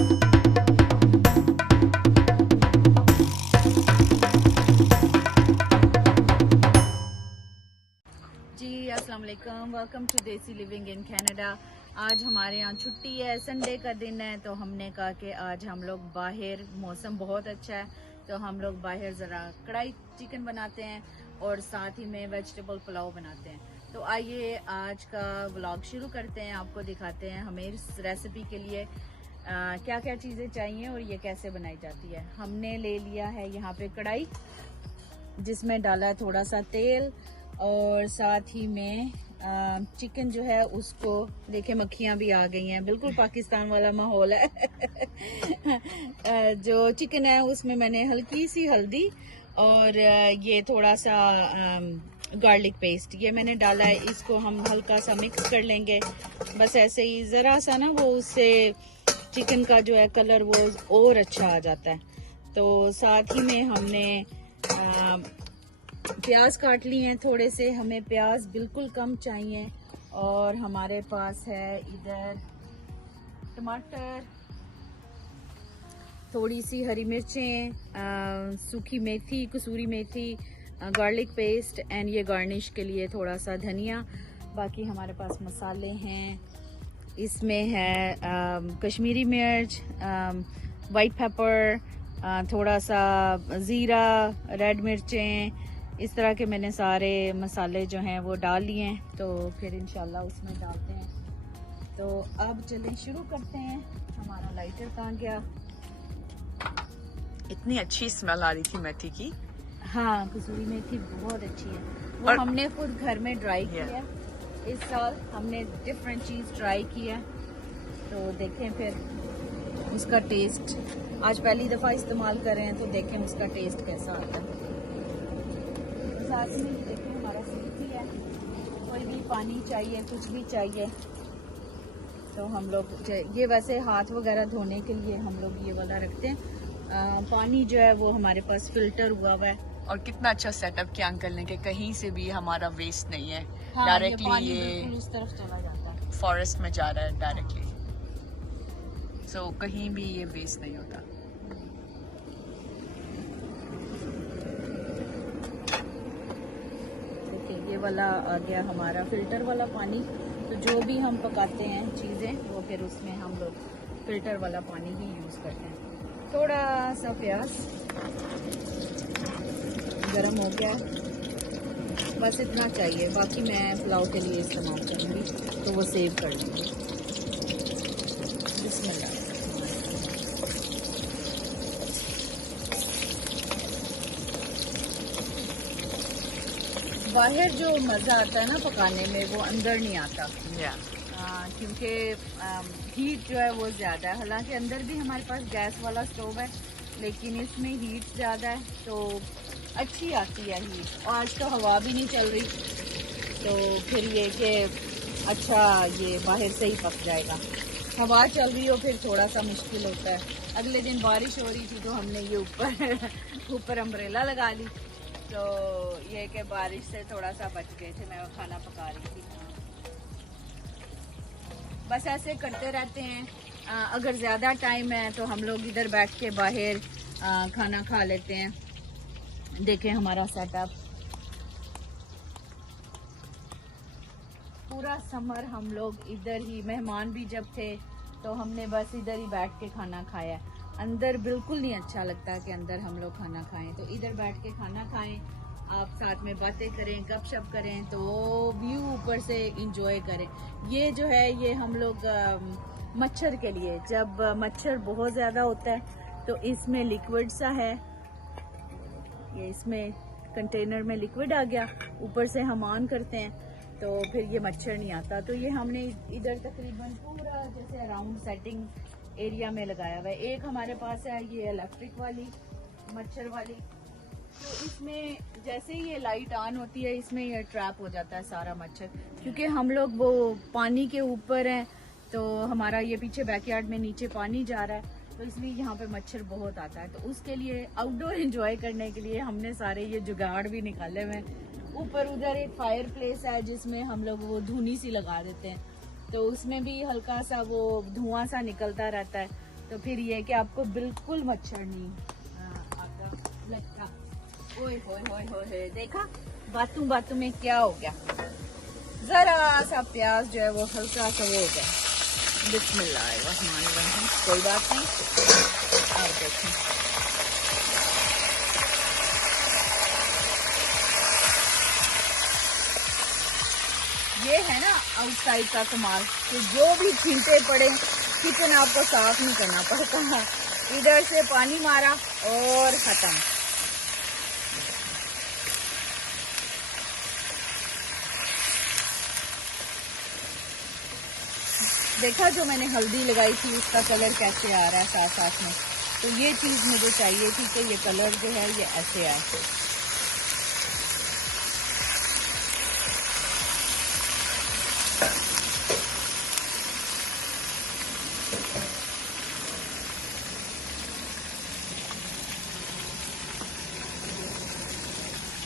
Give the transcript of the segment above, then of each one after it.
अस्सलाम वालेकुम, welcome to देसी लिविंग इन कनाडा। आज हमारे यहाँ छुट्टी है, संडे का दिन है, तो हमने कहा कि आज हम लोग बाहर, मौसम बहुत अच्छा है तो हम लोग बाहर ज़रा कढ़ाई चिकन बनाते हैं और साथ ही में वेजिटेबल पुलाव बनाते हैं। तो आइए आज का व्लॉग शुरू करते हैं, आपको दिखाते हैं हमें इस रेसिपी के लिए क्या क्या चीज़ें चाहिए और ये कैसे बनाई जाती है। हमने ले लिया है यहाँ पे कढ़ाई, जिसमें डाला है थोड़ा सा तेल और साथ ही में चिकन जो है उसको, देखे मक्खियाँ भी आ गई हैं, बिल्कुल पाकिस्तान वाला माहौल है। जो चिकन है उसमें मैंने हल्की सी हल्दी और ये थोड़ा सा गार्लिक पेस्ट ये मैंने डाला है। इसको हम हल्का सा मिक्स कर लेंगे, बस ऐसे ही ज़रा सा ना, वो उससे चिकन का जो है कलर वो और अच्छा आ जाता है। तो साथ ही में हमने प्याज काट लिए हैं थोड़े से, हमें प्याज बिल्कुल कम चाहिए। और हमारे पास है इधर टमाटर, थोड़ी सी हरी मिर्चें, सूखी मेथी, कसूरी मेथी, गार्लिक पेस्ट एंड ये गार्निश के लिए थोड़ा सा धनिया। बाकी हमारे पास मसाले हैं, इसमें है कश्मीरी मिर्च, वाइट पेपर, थोड़ा सा ज़ीरा, रेड मिर्चें, इस तरह के मैंने सारे मसाले जो हैं वो डाल लिए हैं। तो फिर इंशाल्लाह उसमें डालते हैं। तो अब चलिए शुरू करते हैं। हमारा लाइटर कहाँ गया? इतनी अच्छी स्मेल आ रही थी मेथी की। हाँ, कसूरी मेथी बहुत अच्छी है, वो हमने खुद घर में ड्राई किया है। इस साल हमने डिफरेंट चीज़ ट्राई की है, तो देखें फिर उसका टेस्ट। आज पहली दफ़ा इस्तेमाल कर रहे हैं तो देखें उसका टेस्ट कैसा आता है। साथ में देखिए हमारा सूप भी है, कोई भी पानी चाहिए, कुछ भी चाहिए तो हम लोग ये, वैसे हाथ वगैरह धोने के लिए हम लोग ये वाला रखते हैं। पानी जो है वो हमारे पास फिल्टर हुआ है। और कितना अच्छा सेटअप किया अंकल ने कि कहीं से भी हमारा वेस्ट नहीं है। हाँ, डायरेक्टली ये उस तरफ चला जाता है, फॉरेस्ट में जा रहा है डायरेक्टली। सो कहीं भी ये वेस्ट नहीं होता। ये वाला आ गया हमारा फिल्टर वाला पानी। तो जो भी हम पकाते हैं चीज़ें वो फिर उसमें हम लोग फिल्टर वाला पानी ही यूज़ करते हैं। थोड़ा सा प्याज गरम हो गया, बस इतना चाहिए, बाकी मैं पुलाव के लिए इस्तेमाल करूँगी तो वो सेव कर लूँगी। बिस्मिल्लाह। बाहर जो मज़ा आता है ना पकाने में, वो अंदर नहीं आता। क्योंकि हीट जो है वो ज़्यादा है। हालांकि अंदर भी हमारे पास गैस वाला स्टोव है, लेकिन इसमें हीट ज़्यादा है तो अच्छी आती है हीट। और आज तो हवा भी नहीं चल रही, तो फिर ये कि अच्छा ये बाहर से ही पक जाएगा। हवा चल रही हो फिर थोड़ा सा मुश्किल होता है। अगले दिन बारिश हो रही थी तो हमने ये ऊपर अम्ब्रेला लगा ली, तो ये कि बारिश से थोड़ा सा बच गए थे। मैं खाना पका रही थी। बस ऐसे करते रहते हैं। अगर ज़्यादा टाइम है तो हम लोग इधर बैठ के बाहर खाना खा लेते हैं। देखें हमारा सेटअप, पूरा समर हम लोग इधर ही, मेहमान भी जब थे तो हमने बस इधर ही बैठ के खाना खाया। अंदर बिल्कुल नहीं अच्छा लगता कि अंदर हम लोग खाना खाएं, तो इधर बैठ के खाना खाएं, आप साथ में बातें करें, गपशप करें, तो व्यू ऊपर से इंजॉय करें। ये जो है ये हम लोग मच्छर के लिए, जब मच्छर बहुत ज़्यादा होता है तो इसमें लिक्विड सा है, ये इसमें कंटेनर में लिक्विड आ गया, ऊपर से हम ऑन करते हैं तो फिर ये मच्छर नहीं आता। तो ये हमने इधर तकरीबन पूरा जैसे अराउंड सेटिंग एरिया में लगाया हुआ है। एक हमारे पास है ये इलेक्ट्रिक वाली मच्छर वाली, तो इसमें जैसे ही ये लाइट ऑन होती है इसमें ये ट्रैप हो जाता है सारा मच्छर। क्योंकि हम लोग वो पानी के ऊपर हैं तो हमारा ये पीछे बैकयार्ड में नीचे पानी जा रहा है, तो इसलिए यहाँ पे मच्छर बहुत आता है। तो उसके लिए आउटडोर एंजॉय करने के लिए हमने सारे ये जुगाड़ भी निकाले हुए हैं। ऊपर उधर एक फायर प्लेस है जिसमें हम लोग वो धुनी सी लगा देते हैं, तो उसमें भी हल्का सा वो धुआं सा निकलता रहता है, तो फिर ये कि आपको बिल्कुल मच्छर नहीं आता लगता। ओए होए होए होए, देखा बातों बातों में क्या हो गया, जरा सा प्याज जो है वो हल्का सा वो हो गया। बिस्मिल्लाहिर्रहमानिर्रहीम, कोई बात नहीं। आप देखें ये है ना आउटसाइड का कमाल कि जो भी छींटे पड़े किचन आपको साफ नहीं करना पड़ता। इधर से पानी मारा और खत्म। देखा जो मैंने हल्दी लगाई थी उसका कलर कैसे आ रहा है साथ साथ में, तो ये चीज़ मुझे चाहिए थी कि ये कलर जो है ये ऐसे आए।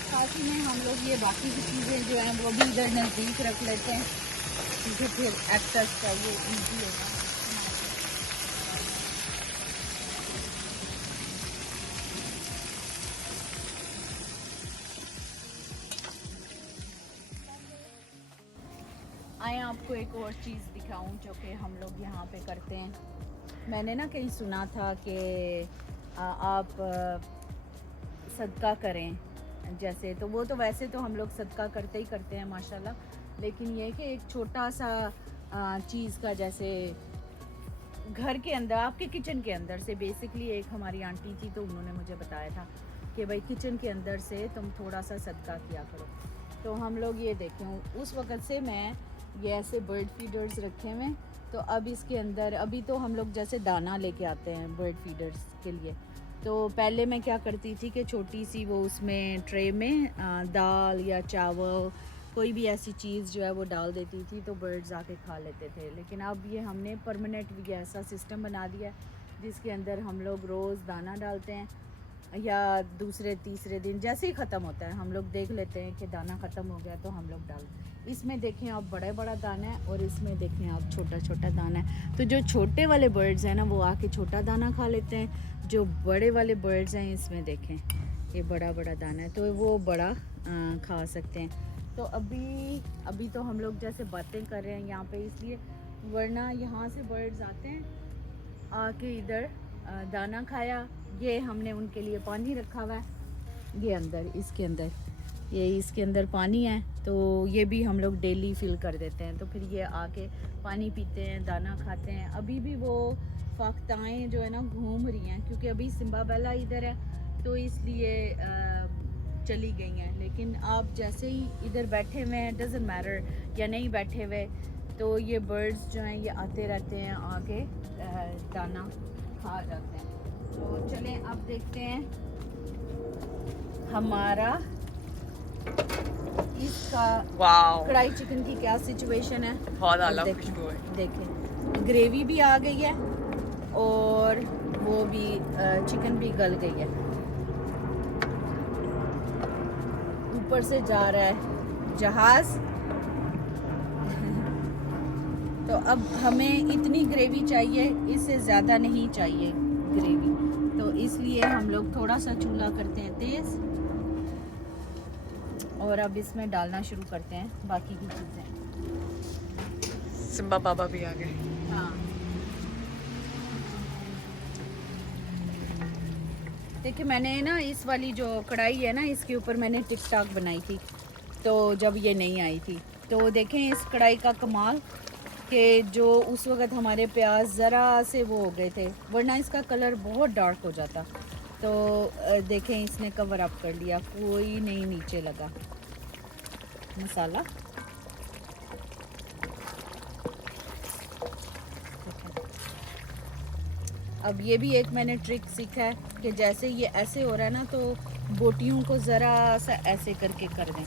साथ ही में हम लोग ये बाकी की चीज़ें जो हैं वो भी इधर नज़दीक रख लेते हैं क्योंकि फिर एक्सेस का ये ईजी होगा। आए आपको एक और चीज़ दिखाऊं जो कि हम लोग यहाँ पे करते हैं। मैंने ना कहीं सुना था कि आप सदका करें जैसे, तो वो तो वैसे तो हम लोग सदका करते ही करते हैं माशाल्लाह, लेकिन ये कि एक छोटा सा चीज़ का, जैसे घर के अंदर आपके किचन के अंदर से बेसिकली, एक हमारी आंटी थी तो उन्होंने मुझे बताया था कि भाई किचन के अंदर से तुम थोड़ा सा सदका किया करो। तो हम लोग ये देखें उस वक़्त से मैं ये ऐसे बर्ड फीडर्स रखे हुए, तो अब इसके अंदर अभी तो हम लोग जैसे दाना लेके आते हैं बर्ड फीडर्स के लिए, तो पहले मैं क्या करती थी कि छोटी सी वो उसमें ट्रे में दाल या चावल कोई भी ऐसी चीज़ जो है वो डाल देती थी तो बर्ड्स आके खा लेते थे। लेकिन अब ये हमने परमानेंट भी ऐसा सिस्टम बना दिया है जिसके अंदर हम लोग रोज़ दाना डालते हैं, या दूसरे तीसरे दिन जैसे ही ख़त्म होता है हम लोग देख लेते हैं कि दाना ख़त्म हो गया तो हम लोग डाल। इसमें देखें आप बड़ा बड़ा दाना है और इसमें देखें आप छोटा छोटा दाना है, तो जो छोटे वाले बर्ड्स हैं ना वो आके छोटा दाना खा लेते हैं, जो बड़े वाले बर्ड्स हैं इसमें देखें ये बड़ा बड़ा दाना है तो वो बड़ा खा सकते हैं। तो अभी तो हम लोग जैसे बातें कर रहे हैं यहाँ पे इसलिए, वरना यहाँ से बर्ड्स आते हैं आके इधर दाना खाया, ये हमने उनके लिए पानी रखा हुआ है, ये अंदर इसके अंदर ये इसके अंदर पानी है तो ये भी हम लोग डेली फिल कर देते हैं, तो फिर ये आके पानी पीते हैं दाना खाते हैं। अभी भी वो फाख्ताएँ जो है ना घूम रही हैं क्योंकि अभी सिम्बाबेला इधर है तो इसलिए चली गई हैं, लेकिन आप जैसे ही इधर बैठे हुए हैं डज़न्ट मैटर या नहीं बैठे हुए तो ये बर्ड्स जो हैं ये आते रहते हैं आके दाना खा जाते हैं। तो चलें अब देखते हैं हमारा इसका कढ़ाई चिकन की क्या सिचुएशन है। बहुत आला खुशबू है। देखें ग्रेवी भी आ गई है और वो भी चिकन भी गल गई है, ऊपर से जा रहा है जहाज। तो अब हमें इतनी ग्रेवी चाहिए, इससे ज़्यादा नहीं चाहिए ग्रेवी, तो इसलिए हम लोग थोड़ा सा चूल्हा करते हैं तेज़ और अब इसमें डालना शुरू करते हैं बाकी की चीज़ें। सिम्बा बाबा भी आ गए। हाँ देखिए मैंने ना इस वाली जो कढ़ाई है ना इसके ऊपर मैंने टिक टाक बनाई थी, तो जब ये नहीं आई थी तो देखें इस कढ़ाई का कमाल कि जो उस वक़्त हमारे प्याज ज़रा से वो हो गए थे, वरना इसका कलर बहुत डार्क हो जाता। तो देखें इसने कवर अप कर लिया, कोई नहीं नीचे लगा मसाला। अब ये भी एक मैंने ट्रिक सीखा है कि जैसे ये ऐसे हो रहा है ना तो बोटियों को ज़रा सा ऐसे करके कर दें,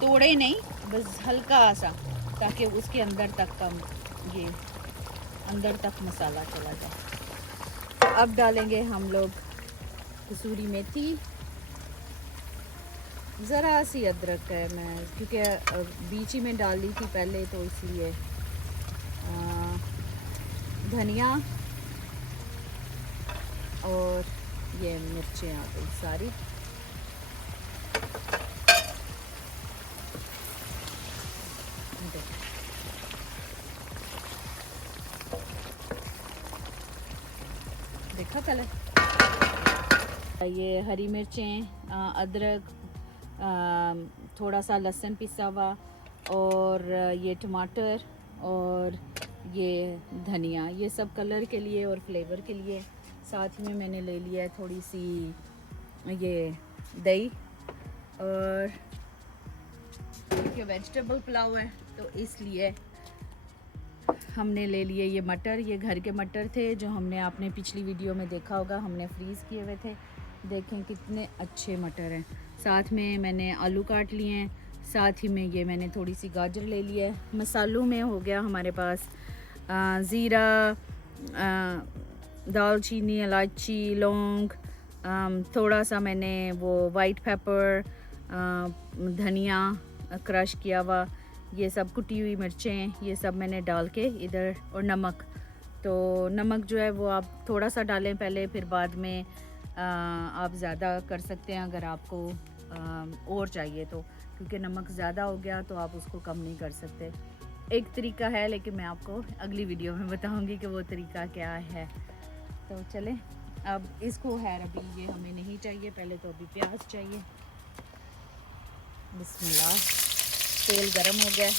तोड़े नहीं बस हल्का सा, ताकि उसके अंदर तक का ये अंदर तक मसाला चला जाए। अब डालेंगे हम लोग कसूरी मेथी, ज़रा सी अदरक है मैं क्योंकि बीच ही में डाल ली थी पहले तो इसलिए, धनिया और ये मिर्चें आ गई सारी। देखा कलर। ये हरी मिर्चें, अदरक, थोड़ा सा लहसुन पिसा हुआ, और ये टमाटर और ये धनिया, ये सब कलर के लिए और फ्लेवर के लिए। साथ में मैंने ले लिया है थोड़ी सी ये दही, और ये वेजिटेबल पुलाव है तो इसलिए हमने ले लिए ये मटर। ये घर के मटर थे जो हमने आपने पिछली वीडियो में देखा होगा, हमने फ्रीज़ किए हुए थे। देखें कितने अच्छे मटर हैं। साथ में मैंने आलू काट लिए हैं, साथ ही में ये मैंने थोड़ी सी गाजर ले लिया है। मसालों में हो गया हमारे पास ज़ीरा, दालचीनी, इलायची, लौंग, थोड़ा सा मैंने वो वाइट पेपर, धनिया क्रश किया हुआ, ये सब कुटी हुई मिर्चें, ये सब मैंने डाल के इधर, और नमक। तो नमक जो है वो आप थोड़ा सा डालें पहले, फिर बाद में आप ज़्यादा कर सकते हैं अगर आपको और चाहिए तो, क्योंकि नमक ज़्यादा हो गया तो आप उसको कम नहीं कर सकते। एक तरीका है, लेकिन मैं आपको अगली वीडियो में बताऊंगी कि वो तरीका क्या है। तो चलें, अब इसको है अभी ये हमें नहीं चाहिए, पहले तो अभी प्याज चाहिए। बिस्मिल्लाह, तेल गरम हो गया।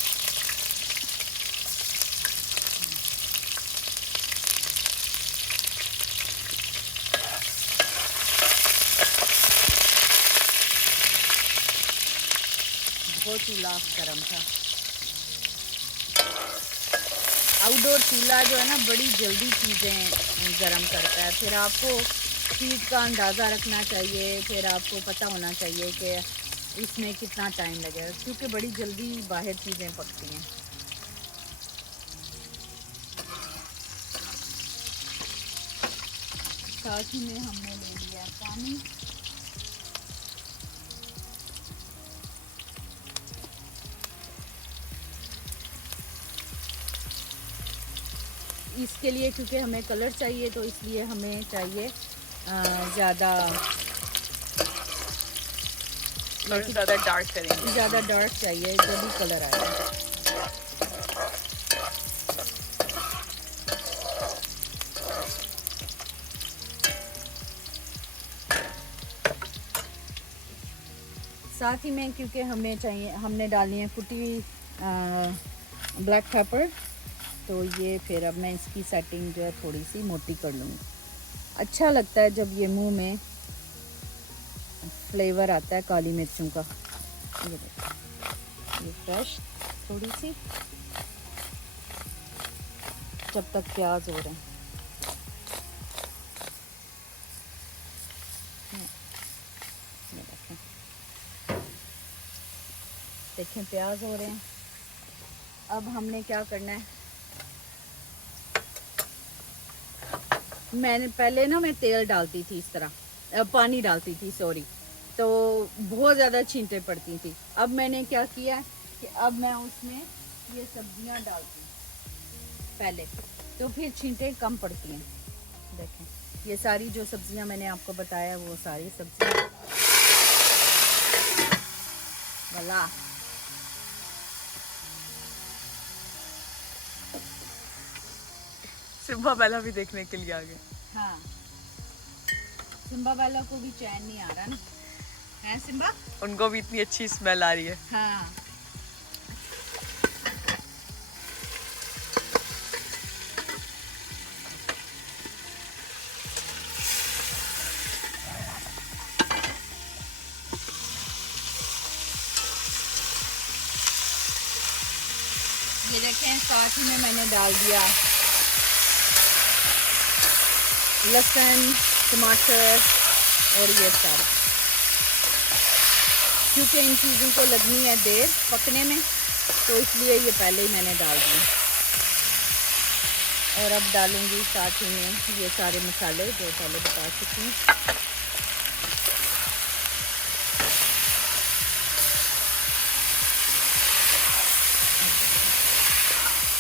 वो चूल्हा गरम था। आउटडोर चूल्हा जो है ना, बड़ी जल्दी चीज़ें गरम करता है। फिर आपको हीट का अंदाज़ा रखना चाहिए, फिर आपको पता होना चाहिए कि इसमें कितना टाइम लगेगा, क्योंकि बड़ी जल्दी बाहर चीज़ें पकती हैं। साथ ही में हमने ले लिया पानी। इसके लिए क्योंकि हमें कलर चाहिए, तो इसलिए हमें चाहिए ज़्यादा डार्क करेंगे, ज़्यादा डार्क चाहिए जब भी कलर आएगा। साथ ही में क्योंकि हमें चाहिए, हमने डालनी है कुटी हुई ब्लैक पेपर, तो ये फिर अब मैं इसकी सेटिंग जो है थोड़ी सी मोटी कर लूँगी। अच्छा लगता है जब ये मुंह में फ्लेवर आता है काली मिर्चों का। ये देखो, ये फ्रेश थोड़ी सी, जब तक प्याज हो रहे हैं। देखें प्याज हो रहे हैं। अब हमने क्या करना है, मैंने पहले ना मैं तेल डालती थी इस तरह, पानी डालती थी सॉरी, तो बहुत ज़्यादा छींटे पड़ती थी। अब मैंने क्या किया कि अब मैं उसमें ये सब्जियां डालती हूँ पहले, तो फिर छींटे कम पड़ती हैं। देखें ये सारी जो सब्जियां मैंने आपको बताया, वो सारी सब्जियां वाला। सिम्बा वाला भी देखने के लिए आ गए। हाँ, सिम्बा वाला को भी चैन नहीं आ रहा ना, है सिम्बा? उनको भी इतनी अच्छी स्मेल आ रही है। हाँ, ये देखें साथ ही में मैंने डाल दिया लहसुन, टमाटर और ये सारा, क्योंकि इन चीज़ों को लगनी है देर पकने में, तो इसलिए ये पहले ही मैंने डाल दिए। और अब डालूंगी साथ ही में ये सारे मसाले जो पहले बता चुकी हूँ।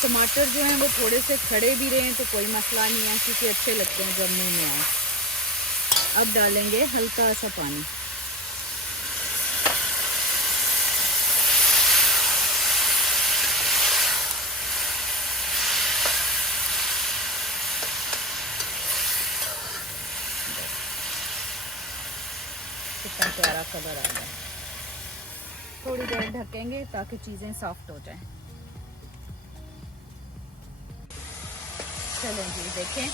टमाटर जो हैं वो थोड़े से खड़े भी रहें तो कोई मसला नहीं है, क्योंकि अच्छे लगते हैं जब मुँह में आए। अब डालेंगे हल्का सा पानी। कितना प्यारा कलर आ गया। थोड़ी देर ढकेंगे ताकि चीज़ें सॉफ्ट हो जाएं। चलें जी देखें।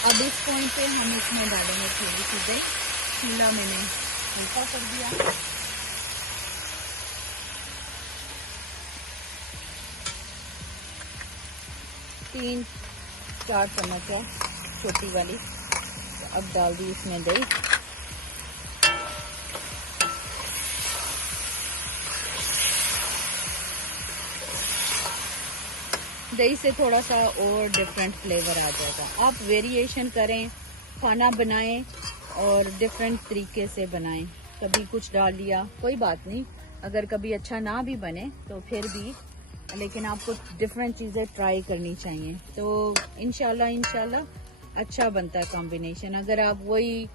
अब इस पॉइंट पे हम इसमें डालेंगे थोड़ी सी दही। चूल्हा मैंने हल्का कर दिया। तीन चार चम्मच है छोटी वाली। तो अब डाल दी इसमें दही। दही से थोड़ा सा और डिफरेंट फ्लेवर आ जाएगा। आप वेरिएशन करें, खाना बनाएं और डिफरेंट तरीके से बनाएं। कभी कुछ डाल लिया कोई बात नहीं, अगर कभी अच्छा ना भी बने तो फिर भी, लेकिन आपको डिफरेंट चीज़ें ट्राई करनी चाहिए। तो इंशाल्लाह अच्छा बनता है कॉम्बिनेशन। अगर आप वही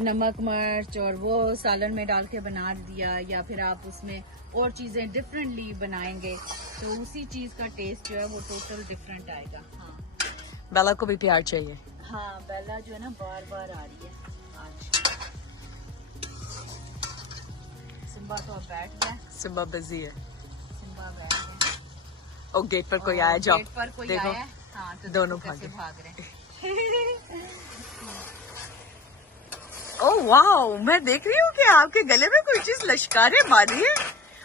नमक मिर्च और वो सालन में डाल के बना दिया, या फिर आप उसमें और चीज़ें डिफरेंटली बनाएंगे, तो उसी चीज़ का टेस्ट जो है वो टोटल डिफरेंट आएगा। हाँ, बेला को भी प्यार चाहिए। हाँ, बेला जो है ना बार बार आ रही है आज। सिम्बा तो अब बैठ गया। सिम्बा बिजी है। सिम्बा बैठ गया। और गेट पर कोई आया, जाओ गेट पर कोई देखो, आया। हाँ, तो दोनों कैसे भाग रहे हैं। ओह वाओ, मैं देख रही हूँ कि आपके गले में कोई चीज लश्कारे बांधी है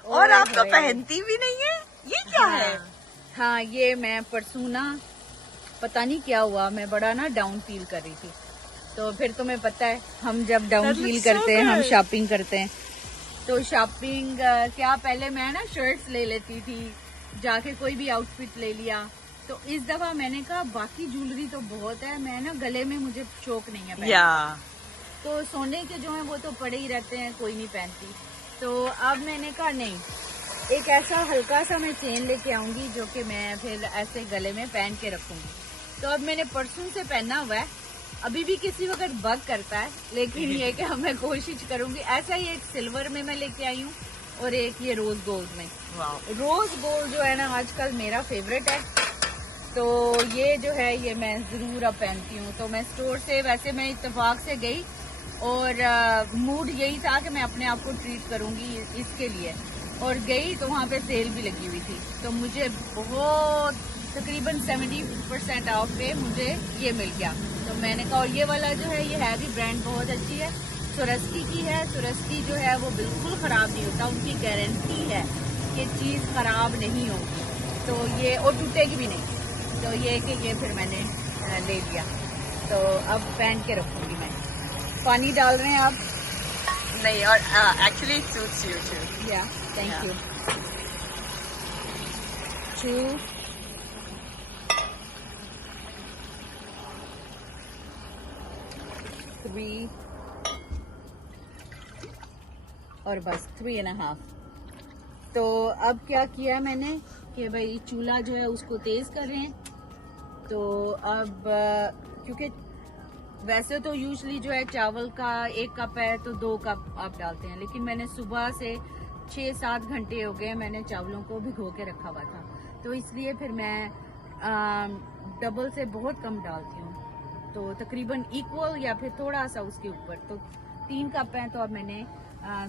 और आप तो पहनती भी नहीं है। ये क्या है? हाँ, ये मैं परसों ना पता नहीं क्या हुआ, मैं बड़ा ना डाउन फील कर रही थी। तो फिर तुम्हें पता है हम जब डाउन फील करते हैं हम शॉपिंग करते हैं। तो शॉपिंग क्या, पहले मैं ना शर्ट्स ले लेती थी, जाके कोई भी आउटफिट ले लिया। तो इस दफा मैंने कहा बाकी ज्वेलरी तो बहुत है, मैं ना गले में मुझे शौक नहीं है पहनने। तो सोने के जो है वो तो पड़े ही रहते हैं, कोई नहीं पहनती। तो अब मैंने कहा नहीं, एक ऐसा हल्का सा मैं चेन लेके आऊंगी जो कि मैं फिर ऐसे गले में पहन के रखूंगी। तो अब मैंने परसों से पहना हुआ है। अभी भी किसी वक्त बग करता है, लेकिन ये कि मैं कोशिश करूंगी। ऐसा ही एक सिल्वर में मैं लेके आई हूँ और एक ये रोज गोल्ड में। रोज गोल्ड जो है ना आजकल मेरा फेवरेट है। तो ये जो है ये मैं जरूर अब पहनती हूँ। तो मैं स्टोर से, वैसे मैं इत्तेफाक से गई और मूड यही था कि मैं अपने आप को ट्रीट करूंगी इसके लिए, और गई तो वहाँ पे सेल भी लगी हुई थी। तो मुझे बहुत तकरीबन 70% ऑफ पे मुझे ये मिल गया। तो मैंने कहा, और ये वाला जो है ये है भी ब्रांड बहुत अच्छी है, स्वरस्की की है। स्वरस्की जो है वो बिल्कुल ख़राब नहीं होता, उनकी गारंटी है कि चीज़ ख़राब नहीं होगी। तो ये और टूटेगी भी नहीं। तो ये कि ये फिर मैंने ले लिया। तो अब पहन के रखूँगी मैं। पानी डाल रहे हैं आप? नहीं, और actually it suits you too. Yeah, thank you. 2 3 और बस 3.5। तो अब क्या किया मैंने कि भाई चूल्हा जो है उसको तेज कर रहे हैं। तो अब क्योंकि वैसे तो यूजुअली जो है चावल का 1 कप है तो 2 कप आप डालते हैं, लेकिन मैंने सुबह से 6-7 घंटे हो गए मैंने चावलों को भिगो के रखा हुआ था। तो इसलिए फिर मैं डबल से बहुत कम डालती हूँ। तो तकरीबन इक्वल या फिर थोड़ा सा उसके ऊपर। तो 3 कप हैं तो अब मैंने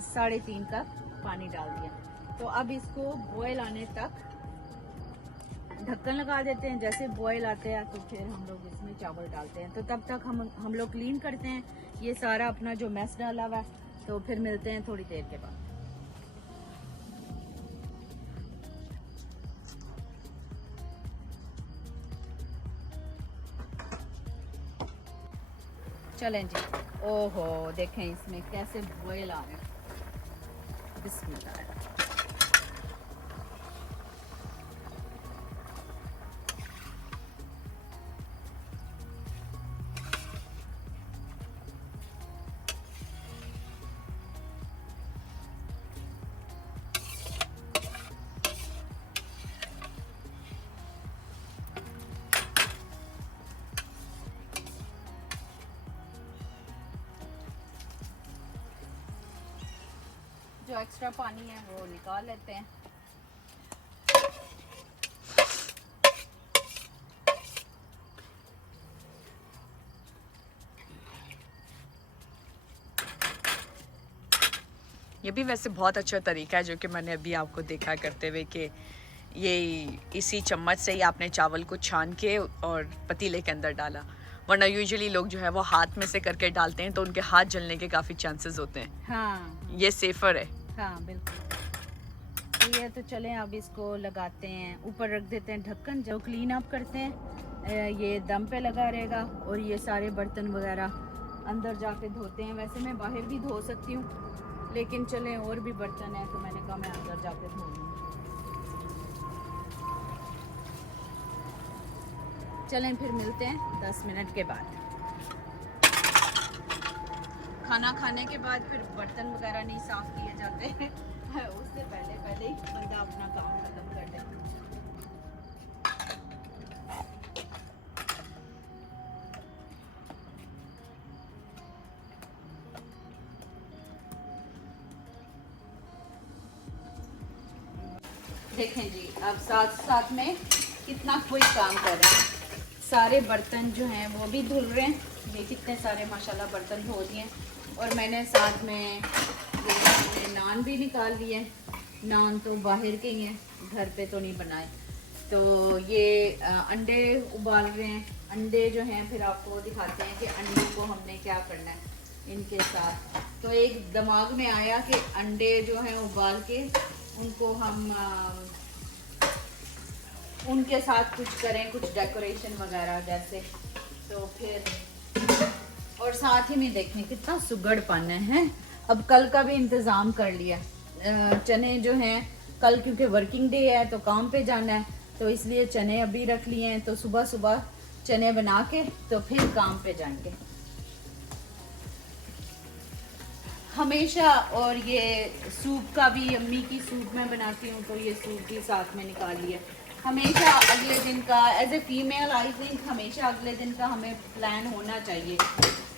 3.5 कप पानी डाल दिया। तो अब इसको बॉयल आने तक ढक्कन लगा देते हैं। जैसे बॉयल आते हैं तो फिर हम लोग इसमें चावल डालते हैं। तो तब तक हम लोग क्लीन करते हैं ये सारा अपना जो मैस डाला हुआ है। तो फिर मिलते हैं थोड़ी देर के बाद। चलें जी। ओहो, देखें इसमें कैसे बॉयल आ रहे हैं। बिस्मिल्लाह। एक्स्ट्रा पानी है वो निकाल लेते हैं। ये भी वैसे बहुत अच्छा तरीका है जो कि मैंने अभी आपको देखा करते हुए कि ये इसी चम्मच से ही आपने चावल को छान के और पतीले के अंदर डाला, वरना यूजुअली लोग जो है वो हाथ में से करके डालते हैं तो उनके हाथ जलने के काफ़ी चांसेस होते हैं। हाँ ये सेफर है। हाँ बिल्कुल। तो ये तो चलें अब इसको लगाते हैं, ऊपर रख देते हैं ढक्कन। जो क्लीन अप करते हैं ये दम पे लगा रहेगा और ये सारे बर्तन वगैरह अंदर जाके धोते हैं। वैसे मैं बाहर भी धो सकती हूँ लेकिन चलें और भी बर्तन है तो मैंने कहा मैं अंदर जाके धो लूँ। चलें फिर मिलते हैं 10 मिनट के बाद। खाना खाने के बाद फिर बर्तन वगैरह नहीं साफ़ किए जाते हैं उससे पहले ही बंदा अपना काम खत्म कर दे। देखें जी, अब साथ साथ में कितना कोई काम कर रहे हैं। सारे बर्तन जो हैं वो भी धुल रहे हैं। ये कितने सारे माशाल्लाह बर्तन धो दिए और मैंने साथ में ये नान भी निकाल लिए। नान तो बाहर के ही हैं, घर पे तो नहीं बनाए। तो ये अंडे उबाल रहे हैं। अंडे जो हैं फिर आपको दिखाते हैं कि अंडे को हमने क्या करना है इनके साथ। तो एक दिमाग में आया कि अंडे जो हैं उबाल के उनको हम उनके साथ कुछ करें, कुछ डेकोरेशन वगैरह जैसे। तो फिर और साथ ही में देखें कितना सुगड़पन है। अब कल का भी इंतज़ाम कर लिया। चने जो हैं कल क्योंकि वर्किंग डे है तो काम पे जाना है, तो इसलिए चने अभी रख लिए हैं। तो सुबह सुबह चने बना के तो फिर काम पे जाएंगे हमेशा। और ये सूप का भी, अम्मी की सूप मैं बनाती हूँ तो ये सूप भी साथ में निकाल लिया। हमेशा अगले दिन का as a female I think हमेशा अगले दिन का हमें प्लान होना चाहिए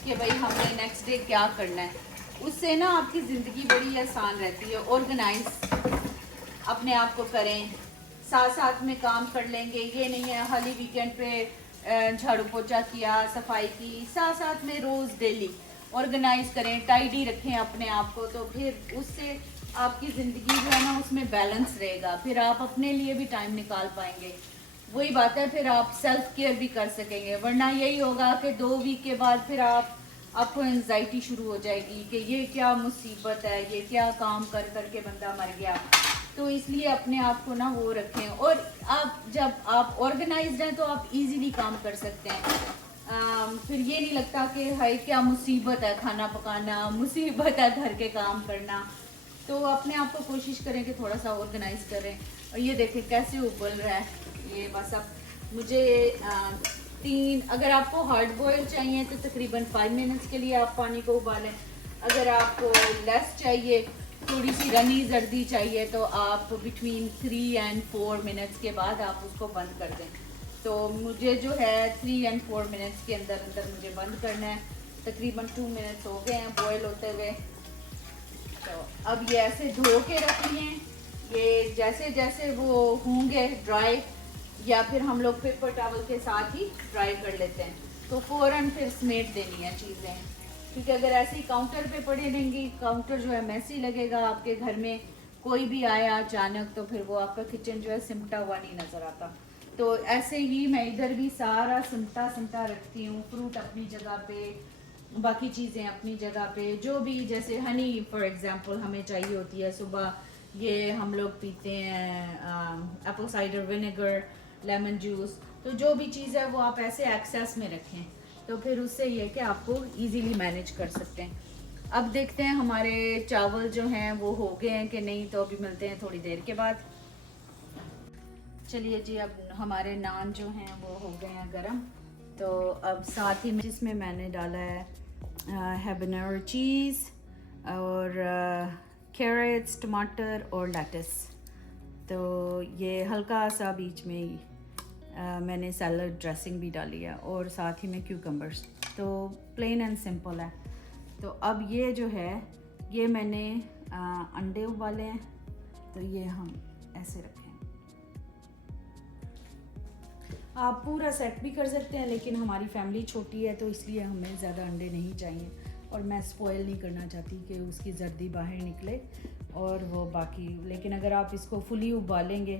कि भाई हमने नेक्स्ट डे क्या करना है। उससे ना आपकी ज़िंदगी बड़ी आसान रहती है। ऑर्गेनाइज अपने आप को करें, साथ साथ में काम कर लेंगे। ये नहीं है खाली वीकेंड पे झाड़ू पोछा किया, सफाई की, साथ साथ में रोज़ डेली ऑर्गेनाइज करें, टाइडी रखें अपने आप को। तो फिर उससे आपकी ज़िंदगी जो है ना उसमें बैलेंस रहेगा। फिर आप अपने लिए भी टाइम निकाल पाएंगे। वही बात है, फिर आप सेल्फ केयर भी कर सकेंगे। वरना यही होगा कि 2 वीक के बाद फिर आपको एंजाइटी शुरू हो जाएगी कि ये क्या मुसीबत है, ये क्या काम कर करके बंदा मर गया। तो इसलिए अपने आप को ना वो रखें। और आप जब आप ऑर्गेनाइज्ड हैं तो आप इजीली काम कर सकते हैं। फिर ये नहीं लगता कि हाय क्या मुसीबत है खाना पकाना, मुसीबत है घर के काम करना। तो अपने आप को कोशिश करें कि थोड़ा सा ऑर्गेनाइज करें। और ये देखें कैसे उबल रहा है ये। बस अब मुझे 3, अगर आपको हार्ड बॉयल चाहिए तो तकरीबन 5 मिनट्स के लिए आप पानी को उबालें। अगर आपको लेस चाहिए, थोड़ी सी रनी जर्दी चाहिए, तो आप बिटवीन 3 and 4 मिनट्स के बाद आप उसको बंद कर दें। तो मुझे जो है 3 and 4 मिनट्स के अंदर अंदर मुझे बंद करना है। तकरीबन 2 मिनट्स हो गए हैं बॉयल होते हुए। तो अब ये ऐसे धो के रख लिए। ये जैसे जैसे वो होंगे ड्राई, या फिर हम लोग पेपर टॉवल के साथ ही ड्राई कर लेते हैं। तो फ़ौरन फिर समेट देनी है चीज़ें, क्योंकि अगर ऐसे ही काउंटर पे पड़ी रहेंगी, काउंटर जो है मैसी लगेगा। आपके घर में कोई भी आया अचानक तो फिर वो आपका किचन जो है सिमटा हुआ नहीं नज़र आता। तो ऐसे ही मैं इधर भी सारा सिमटा सिमटा रखती हूँ। फ्रूट अपनी जगह पे, बाकी चीज़ें अपनी जगह पे। जो भी जैसे हनी फॉर एग्जांपल हमें चाहिए होती है सुबह, ये हम लोग पीते हैं Apple cider vinegar, lemon juice. तो जो भी चीज़ है वो आप ऐसे एक्सेस में रखें, तो फिर उससे ये कि आपको इजीली मैनेज कर सकते हैं। अब देखते हैं हमारे चावल जो हैं वो हो गए हैं कि नहीं। तो अभी मिलते हैं थोड़ी देर के बाद। चलिए जी, अब हमारे नान जो हैं वो हो गए हैं गरम। तो अब साथ ही में जिसमें मैंने डाला है हैबनेरो चीज़ और कैरेट्स, टमाटर और लेटस। तो ये हल्का सा बीच में ही मैंने सैलड ड्रेसिंग भी डाली है और साथ ही में क्यूकम्बर्स। तो प्लेन एंड सिंपल है। तो अब ये जो है ये मैंने अंडे उबाले हैं, तो ये हम ऐसे रखें। आप पूरा सेट भी कर सकते हैं, लेकिन हमारी फैमिली छोटी है तो इसलिए हमें ज़्यादा अंडे नहीं चाहिए, और मैं स्पॉइल नहीं करना चाहती कि उसकी जर्दी बाहर निकले और वो बाकी। लेकिन अगर आप इसको फुली उबालेंगे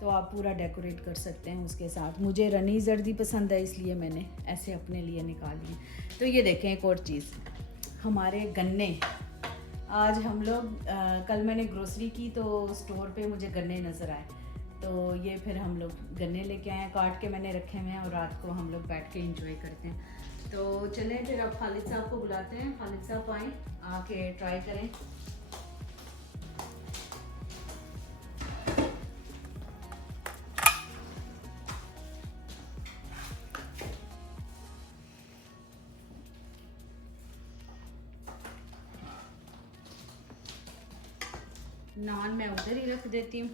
तो आप पूरा डेकोरेट कर सकते हैं उसके साथ। मुझे रनी जर्दी पसंद है, इसलिए मैंने ऐसे अपने लिए निकाल ली। तो ये देखें एक और चीज़, हमारे गन्ने। आज हम लोग कल मैंने ग्रोसरी की तो स्टोर पे मुझे गन्ने नज़र आए, तो ये फिर हम लोग गन्ने लेके आए हैं, काट के मैंने रखे हुए हैं, और रात को हम लोग बैठ के एंजॉय करते हैं। तो चलें फिर अब खालिद साहब को बुलाते हैं। खालिद साहब आएँ, आके ट्राई करें। नान मैं उधर ही रख देती हूँ।